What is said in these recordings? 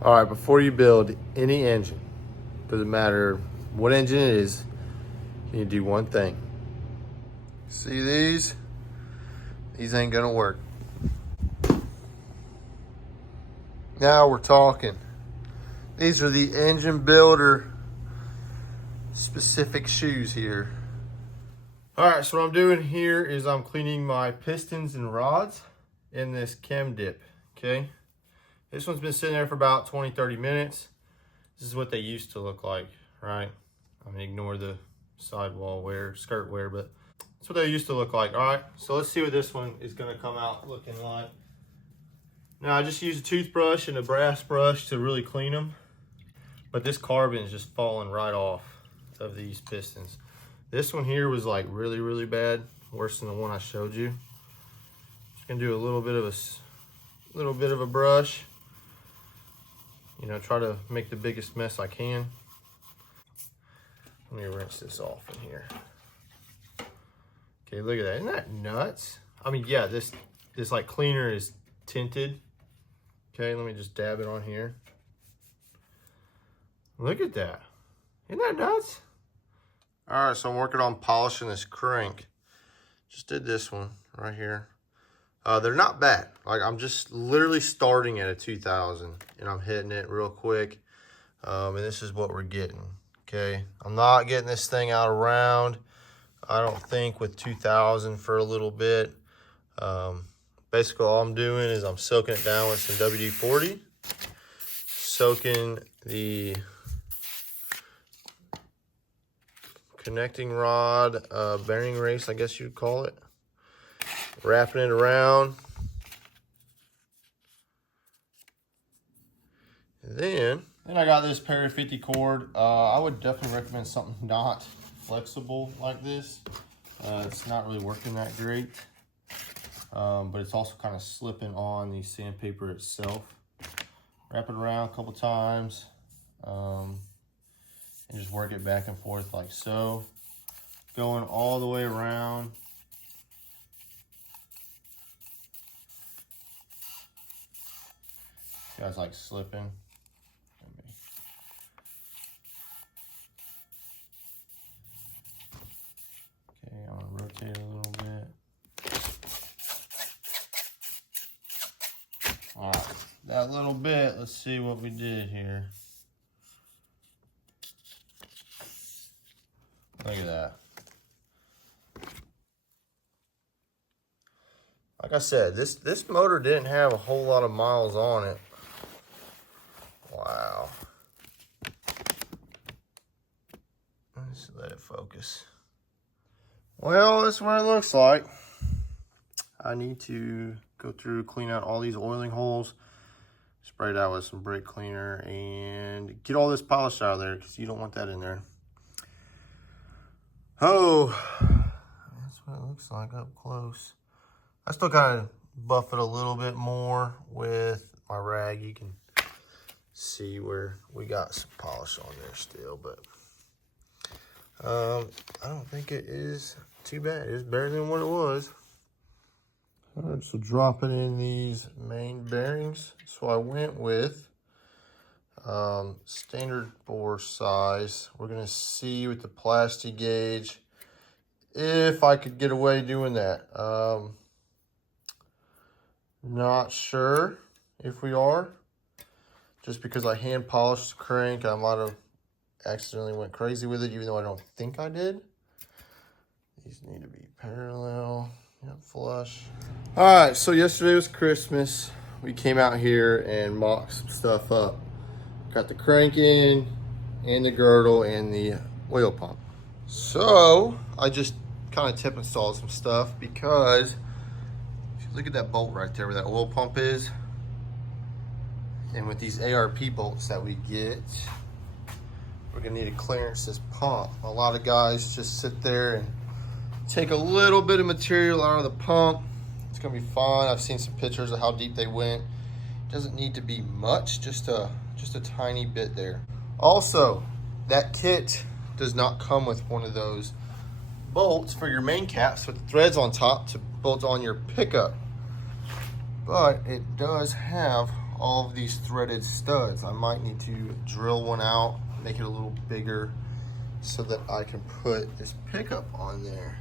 All right, before you build any engine, doesn't matter what engine it is, you need to do one thing. See these? These ain't gonna work. Now we're talking. These are the engine builder specific shoes here. All right, so what I'm doing here is I'm cleaning my pistons and rods in this chem dip, okay? This one's been sitting there for about 20-30 minutes. This is what they used to look like, right? I mean, ignore the sidewall wear, skirt wear, but that's what they used to look like. All right, so let's see what this one is gonna come out looking like. Now, I just used a toothbrush and a brass brush to really clean them, but this carbon is just falling right off of these pistons. This one here was like really, really bad, worse than the one I showed you. Just gonna do a little bit of a brush. You know, try to make the biggest mess I can. Let me rinse this off in here. Okay, look at that. Isn't that nuts? I mean, yeah, this like cleaner is tinted. Okay, let me just dab it on here. Look at that. Isn't that nuts? All right, so I'm working on polishing this crank. Just did this one right here. They're not bad. Like, I'm just literally starting at a 2000 and I'm hitting it real quick. And this is what we're getting, okay? I'm not getting this thing out around, I don't think, with 2000 for a little bit. Basically, all I'm doing is I'm soaking it down with some WD-40, soaking the connecting rod, bearing race, I guess you'd call it, wrapping it around. And then I got this Para 50 cord. I would definitely recommend something not flexible like this. It's not really working that great. But it's also kind of slipping on the sandpaper itself. Wrap it around a couple times, and just work it back and forth like so, going all the way around. See how it's like slipping. Okay, I'm gonna rotate it a little bit. All right, that little bit, let's see what we did here. Look at that. Like I said, this motor didn't have a whole lot of miles on it. Wow. Let's let it focus. Well, that's what it looks like. I need to go through, clean out all these oiling holes, spray it out with some brake cleaner, and get all this polish out of there because you don't want that in there. Oh, that's what it looks like up close. I still kind of buff it a little bit more with my rag. You can see where we got some polish on there still, but I don't think it is too bad. It's better than what it was. All right, so dropping in these main bearings. So I went with standard bore size. We're gonna see with the plastic gauge if I could get away doing that. Not sure if we are, just because I hand polished the crank. I might have accidentally went crazy with it, even though I don't think I did. These need to be parallel. Yep, flush. All right, so yesterday was Christmas. We came out here and mocked some stuff up. Got the crank in, and the girdle, and the oil pump. So I just kind of tip installed some stuff because if you look at that bolt right there where that oil pump is, and with these ARP bolts that we get, we're gonna need to clearance this pump. A lot of guys just sit there and take a little bit of material out of the pump. It's gonna be fine. I've seen some pictures of how deep they went. It doesn't need to be much, just a tiny bit there. Also, that kit does not come with one of those bolts for your main caps with the threads on top to bolt on your pickup. But it does have all of these threaded studs. I might need to drill one out, make it a little bigger so that I can put this pickup on there.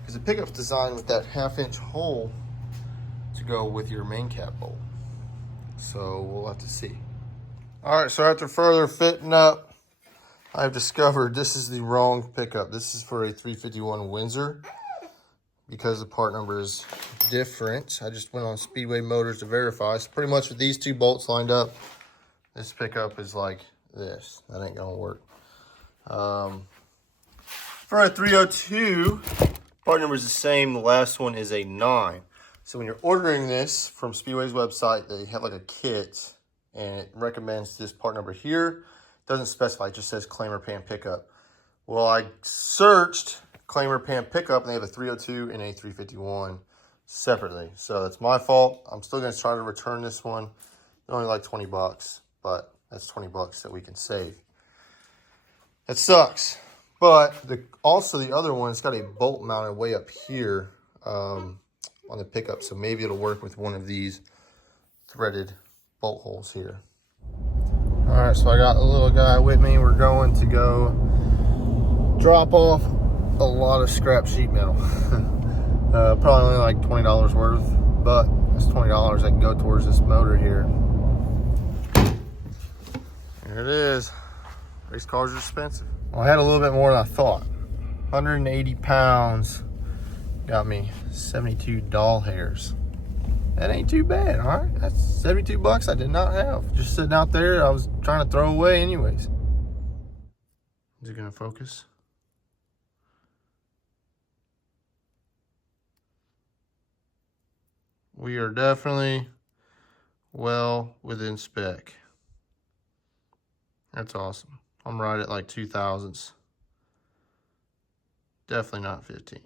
Because the pickup's designed with that 1/2-inch hole to go with your main cap bolt. So we'll have to see. All right, so after further fitting up, I've discovered this is the wrong pickup. This is for a 351 Windsor because the part number is different. I just went on Speedway Motors to verify. So pretty much with these two bolts lined up, this pickup is like this. That ain't gonna work. For a 302, part number is the same. The last one is a 9. So when you're ordering this from Speedway's website, they have like a kit and it recommends this part number here. It doesn't specify, it just says Claimer Pan Pickup. Well, I searched Claimer Pan Pickup and they have a 302 and a 351 separately. So that's my fault. I'm still gonna try to return this one. They're only like 20 bucks, but that's 20 bucks that we can save. That sucks. But also the other one, it's got a bolt mounted way up here on the pickup. So maybe it'll work with one of these threaded bolt holes here. All right, so I got the little guy with me. We're going to go drop off a lot of scrap sheet metal. Probably only like $20 worth, but it's $20 that can go towards this motor here. There it is. Race cars are expensive. Well, I had a little bit more than I thought. 180 pounds got me 72 doll hairs. That ain't too bad, all right? That's 72 bucks I did not have. Just sitting out there, I was trying to throw away anyways. Is it gonna focus? We are definitely well within spec. That's awesome. I'm right at like 2000s. Definitely not 15.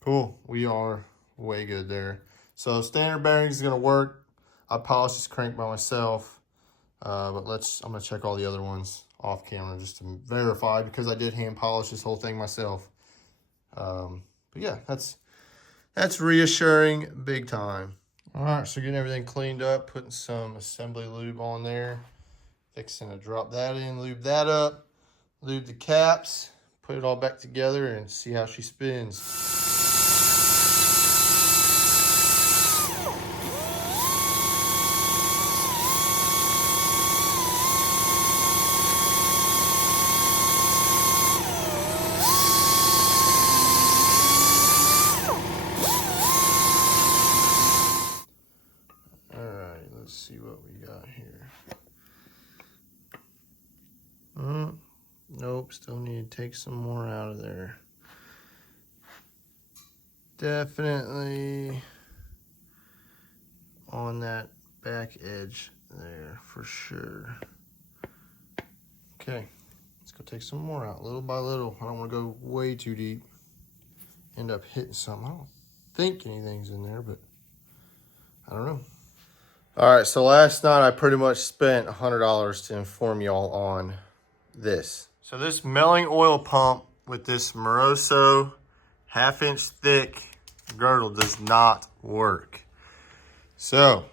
Cool, we are way good there. So standard bearings is gonna work. I polished this crank by myself, but I'm gonna check all the other ones off camera just to verify because I did hand polish this whole thing myself. But yeah, that's reassuring big time. All right, so getting everything cleaned up, putting some assembly lube on there. Fixing to drop that in, lube that up, lube the caps, put it all back together and see how she spins. All right, let's see what we got here. Nope, still need to take some more out of there. Definitely on that back edge there for sure. Okay, let's go take some more out little by little. I don't want to go way too deep. End up hitting something. I don't think anything's in there, but I don't know. All right, so last night I pretty much spent $100 to inform y'all on this. So this milling oil pump with this Moroso 1/2-inch thick girdle does not work. So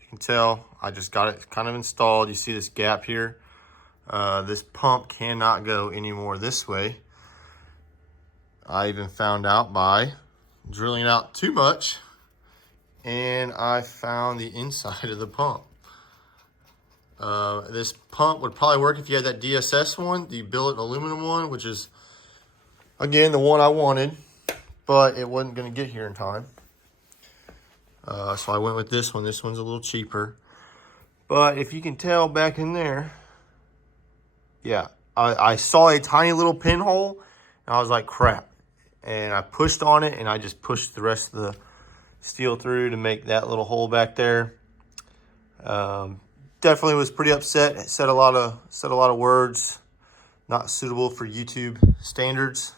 you can tell I just got it kind of installed. You see this gap here? This pump cannot go any more this way. I even found out by drilling out too much and I found the inside of the pump. This pump would probably work if you had that DSS one, the billet aluminum one, which is, again, the one I wanted, but it wasn't going to get here in time. So I went with this one. This one's a little cheaper. But if you can tell back in there, yeah, I saw a tiny little pinhole, and I was like, crap. And I pushed on it, and I just pushed the rest of the steel through to make that little hole back there. Definitely was pretty upset. It said a lot of words not suitable for YouTube standards.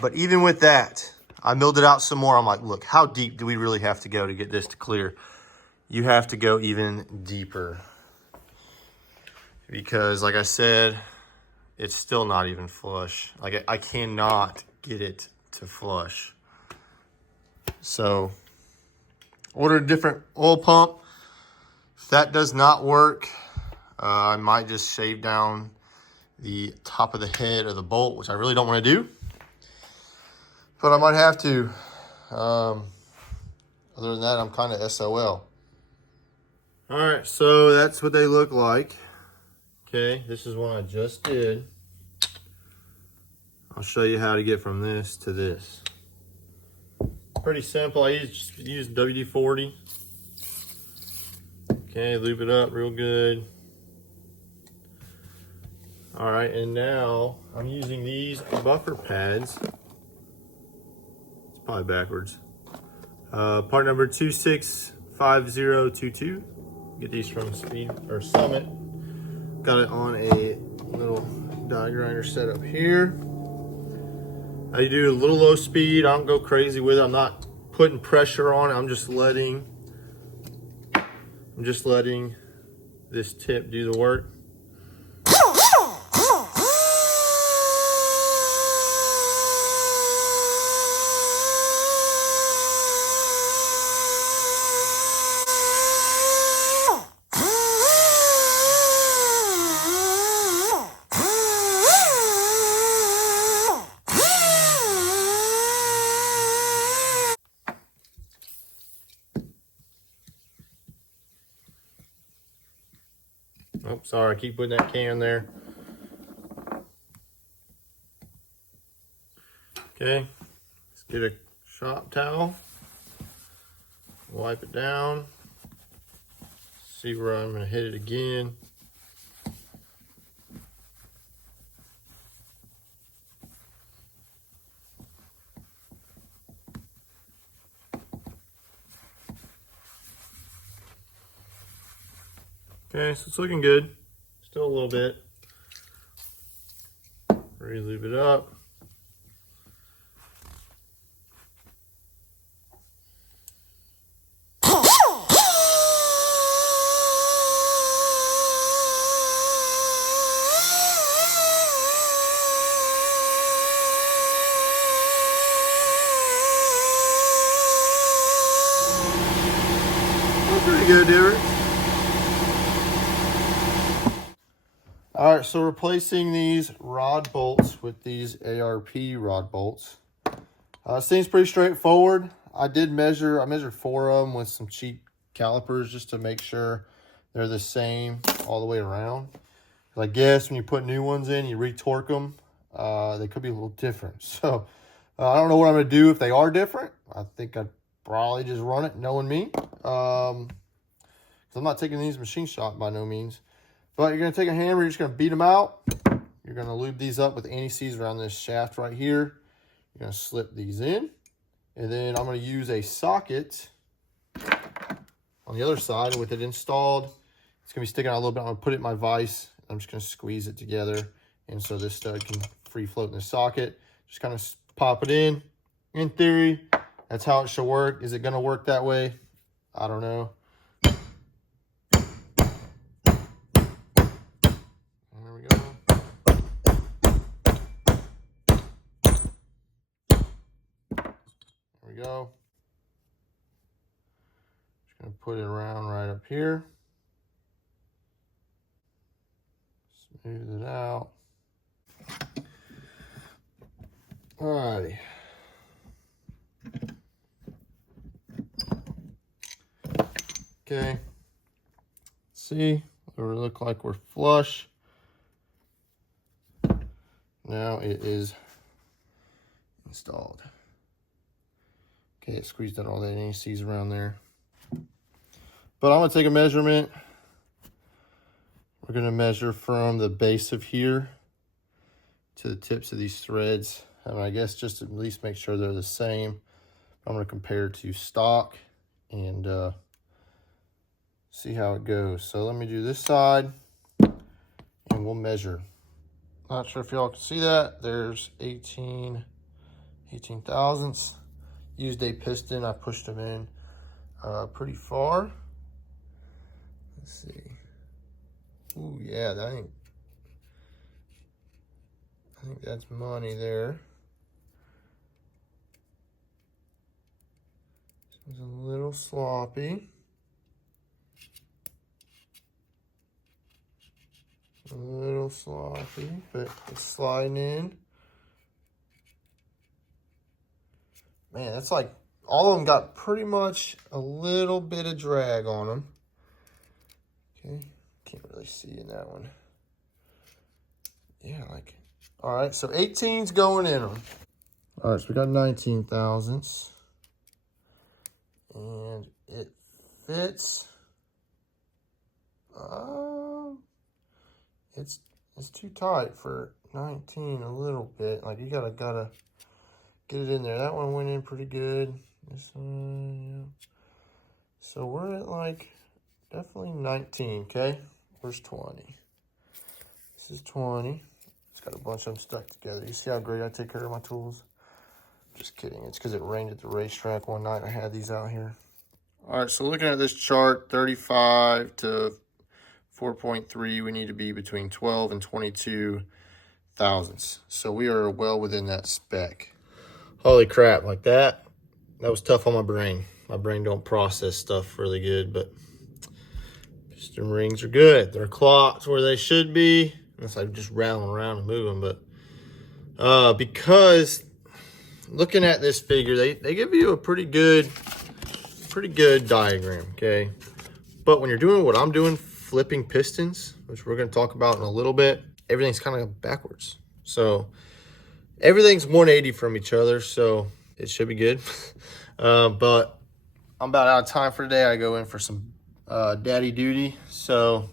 But even with that, I milled it out some more. I'm like, look, how deep do we really have to go to get this to clear? You have to go even deeper. Because like I said, it's still not even flush. Like I cannot get it to flush. So ordered a different oil pump. that does not work, I might just shave down the top of the head of the bolt, which I really don't want to do, but I might have to. Other than that, I'm kind of SOL. All right, so that's what they look like. Okay, this is one I just did. I'll show you how to get from this to this. Pretty simple. I just use WD-40. Okay, lube it up real good. All right, and now I'm using these buffer pads. It's probably backwards. Part number 265022. Get these from Speed or Summit. Got it on a little die grinder setup here. I do a little low speed. I don't go crazy with it. I'm not putting pressure on it. I'm just letting this tip do the work. Oh, sorry, I keep putting that can there. Okay, let's get a shop towel, wipe it down, see where I'm gonna hit it again. Okay, so it's looking good. Still a little bit. Re-lube it up. Pretty good, Derek. All right, so replacing these rod bolts with these ARP rod bolts. Seems pretty straightforward. I measured 4 of them with some cheap calipers just to make sure they're the same all the way around. I guess when you put new ones in, you re-torque them, they could be a little different. So I don't know what I'm gonna do if they are different. I think I'd probably just run it, knowing me. I'm not taking these machine shop by no means. But you're going to take a hammer, you're just going to beat them out. You're going to lube these up with anti-seize around this shaft right here. You're going to slip these in. And then I'm going to use a socket on the other side with it installed. It's going to be sticking out a little bit. I'm going to put it in my vise. I'm just going to squeeze it together. And so this stud can free float in the socket. Just kind of pop it in. In theory, that's how it should work. Is it going to work that way? I don't know. Go. Just gonna put it around right up here. Smooth it out. Alrighty. Okay. See, it would look like we're flush. Now it is installed. Okay, it squeezed out all that anti-seize around there. But I'm going to take a measurement. We're going to measure from the base of here to the tips of these threads. And I guess just to at least make sure they're the same. I'm going to compare to stock and see how it goes. So let me do this side and we'll measure. Not sure if y'all can see that. There's 18 thousandths. Used a piston. I pushed them in pretty far. Let's see. Ooh, yeah, I think that's money there. This was a little sloppy. little sloppy, but it's sliding in. Man, that's like, all of them got pretty much a little bit of drag on them. Okay, can't really see in that one. Yeah, like, all right, so 18's going in them. All right, so we got 19 thousandths. And it fits. It's too tight for 19 a little bit. Like, you gotta get it in there. That one went in pretty good. This one, yeah. So we're at like definitely 19, okay? Where's 20? This is 20. It's got a bunch of them stuck together. You see how great I take care of my tools? Just kidding. It's because it rained at the racetrack one night. I had these out here. All right, so looking at this chart, 35 to 4.3, we need to be between 12 and 22 thousandths. So we are well within that spec. Holy crap, like that was tough on my brain. My brain don't process stuff really good, but piston rings are good. They're clocked where they should be. Unless I just rattle them around and move them, but because looking at this figure, they give you a pretty good diagram, okay? But when you're doing what I'm doing, flipping pistons, which we're going to talk about in a little bit, everything's kind of backwards. So everything's 180 from each other, so it should be good. But I'm about out of time for today. I go in for some daddy duty. So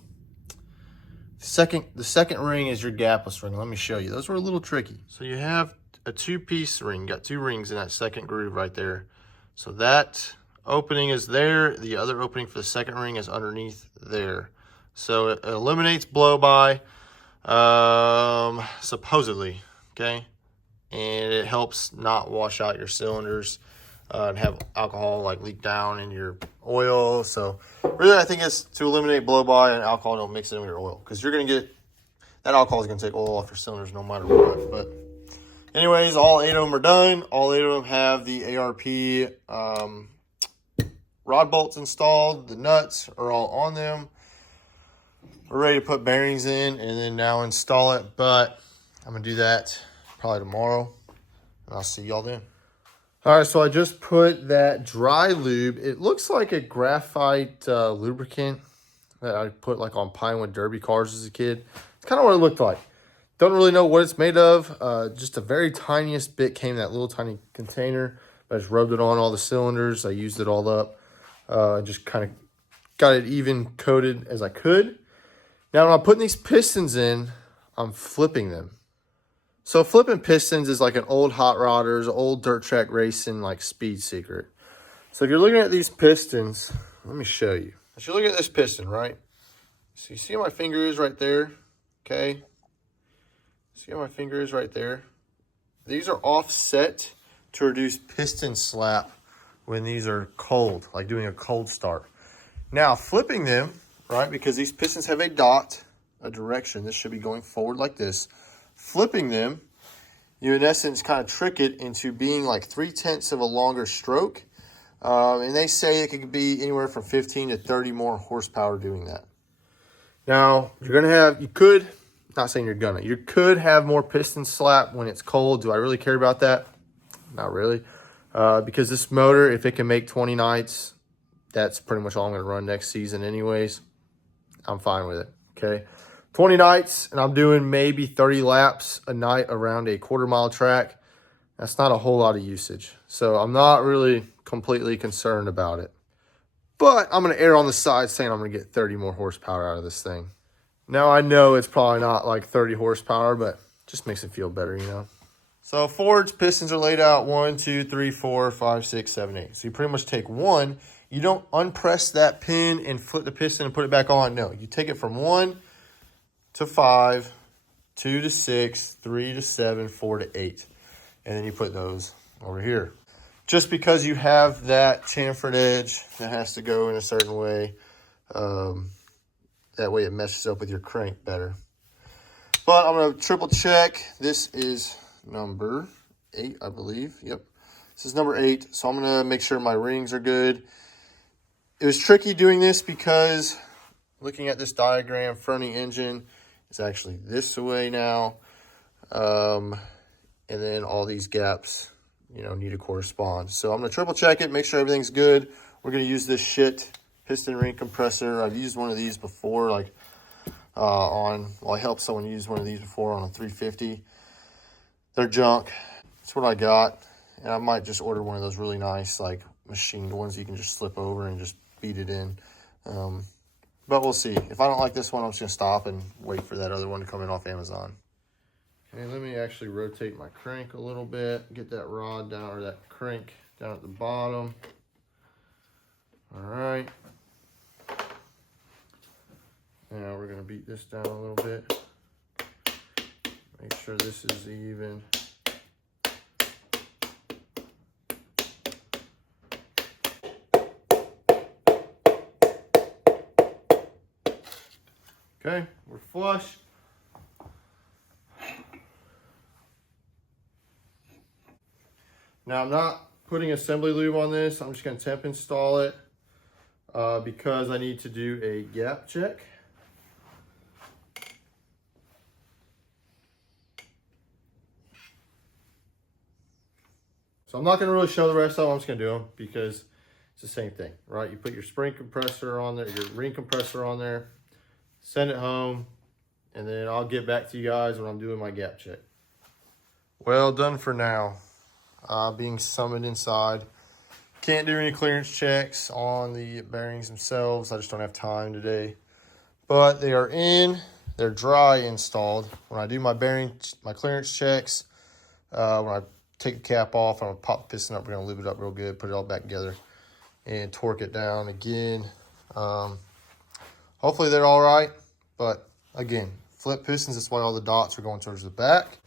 the second ring is your gapless ring. Let me show you. Those were a little tricky. So you have a two-piece ring. Got two rings in that second groove right there. So that opening is there. The other opening for the second ring is underneath there. So it eliminates blow-by, supposedly, okay? And it helps not wash out your cylinders and have alcohol like leak down in your oil. So really, I think it's to eliminate blow-by and alcohol don't mix it in with your oil, because you're going to get, that alcohol is going to take oil off your cylinders no matter what. But anyways, all 8 of them are done. All 8 of them have the ARP rod bolts installed. The nuts are all on them. We're ready to put bearings in and then now install it. But I'm going to do that probably tomorrow. And I'll see y'all then. All right, so I just put that dry lube. It looks like a graphite lubricant that I put like on Pinewood Derby cars as a kid. It's kind of what it looked like. Don't really know what it's made of. Just a very tiniest bit came in that little tiny container. I just rubbed it on all the cylinders. I used it all up. Just kind of got it even coated as I could. Now when I'm putting these pistons in, I'm flipping them. So flipping pistons is like an old hot rodders, old dirt track racing like speed secret. So if you're looking at these pistons, let me show you. If you're looking at this piston, right? So you see how my finger is right there? Okay. See how my finger is right there? These are offset to reduce piston slap when these are cold, like doing a cold start. Now flipping them, right, because these pistons have a dot, a direction. This should be going forward like this. Flipping them, you in essence kind of trick it into being like 3/10 of a longer stroke. And they say it could be anywhere from 15 to 30 more horsepower doing that. Now, you're going to have, you could, not saying you're going to, you could have more piston slap when it's cold. Do I really care about that? Not really. Because this motor, if it can make 20 nights, that's pretty much all I'm going to run next season anyways. I'm fine with it, okay? 20 nights, and I'm doing maybe 30 laps a night around a quarter-mile track. That's not a whole lot of usage. So I'm not really completely concerned about it. But I'm going to err on the side saying I'm going to get 30 more horsepower out of this thing. Now, I know it's probably not like 30 horsepower, but it just makes it feel better, you know? So Ford's pistons are laid out 1, 2, 3, 4, 5, 6, 7, 8. So you pretty much take one. You don't unpress that pin and flip the piston and put it back on. No, you take it from 1 to 5, 2 to 6, 3 to 7, 4 to 8. And then you put those over here. Just because you have that chamfered edge that has to go in a certain way, that way it meshes up with your crank better. But I'm going to triple check. This is number 8, I believe. Yep. This is number 8. So I'm going to make sure my rings are good. It was tricky doing this because looking at this diagram, fronting engine, is actually this way now. And then all these gaps, you know, need to correspond. So I'm gonna triple check it, make sure everything's good. We're gonna use this shit piston ring compressor. I've used one of these before, like I helped someone use one of these before on a 350. They're junk. That's what I got. And I might just order one of those really nice, like machined ones you can just slip over and just beat it in. But we'll see. If I don't like this one, I'm just gonna stop and wait for that other one to come in off Amazon. Okay, let me actually rotate my crank a little bit, get that rod down, or that crank down at the bottom. All right. Now we're gonna beat this down a little bit. Make sure this is even. Okay, we're flush. Now I'm not putting assembly lube on this. I'm just gonna temp install it because I need to do a gap check. So I'm not gonna really show the rest of them. I'm just gonna do them because it's the same thing, right? You put your spring compressor on there, your ring compressor on there, send it home, and then I'll get back to you guys when I'm doing my gap check. Well, done for now. Being summoned inside. Can't do any clearance checks on the bearings themselves. I just don't have time today. But they are in. They're dry installed. When I do my clearance checks, when I take the cap off, I'm going to pop the piston up. We're going to lube it up real good, put it all back together, and torque it down again. Hopefully they're all right. But again, flip pistons, that's why all the dots are going towards the back.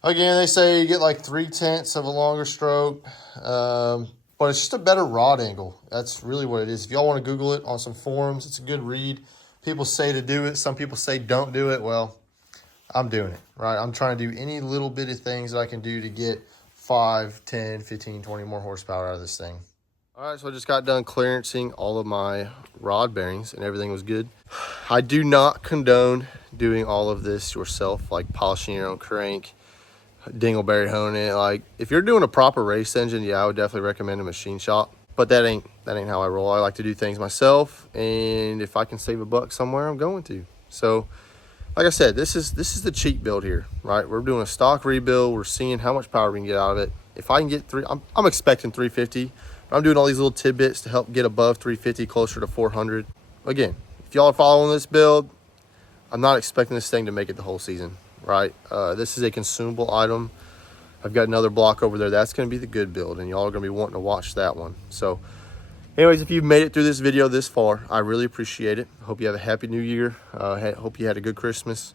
Again, they say you get like 3/10 of a longer stroke, but it's just a better rod angle. That's really what it is. If y'all want to Google it on some forums, it's a good read. People say to do it. Some people say don't do it. Well, I'm doing it, right? I'm trying to do any little bit of things that I can do to get 5, 10, 15, 20 more horsepower out of this thing. All right, so I just got done clearancing all of my rod bearings and everything was good. I do not condone doing all of this yourself, like polishing your own crank, dingleberry honing it. Like, if you're doing a proper race engine, yeah, I would definitely recommend a machine shop. But that ain't how I roll. I like to do things myself, and if I can save a buck somewhere, I'm going to. So, like I said, this is the cheap build here, right? We're doing a stock rebuild. We're seeing how much power we can get out of it. If I can get I'm expecting 350. I'm doing all these little tidbits to help get above 350, closer to 400. Again, if y'all are following this build, I'm not expecting this thing to make it the whole season, right? This is a consumable item. I've got another block over there. That's going to be the good build, and y'all are going to be wanting to watch that one. So, anyways, if you've made it through this video this far, I really appreciate it. Hope you have a happy new year. Hope you had a good Christmas.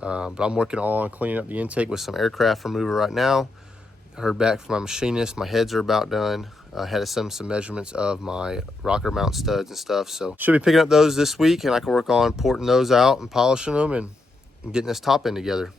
But I'm working on cleaning up the intake with some aircraft remover right now. I heard back from my machinist. My heads are about done. I had some measurements of my rocker mount studs and stuff. So should be picking up those this week, and I can work on porting those out and polishing them and getting this top end together.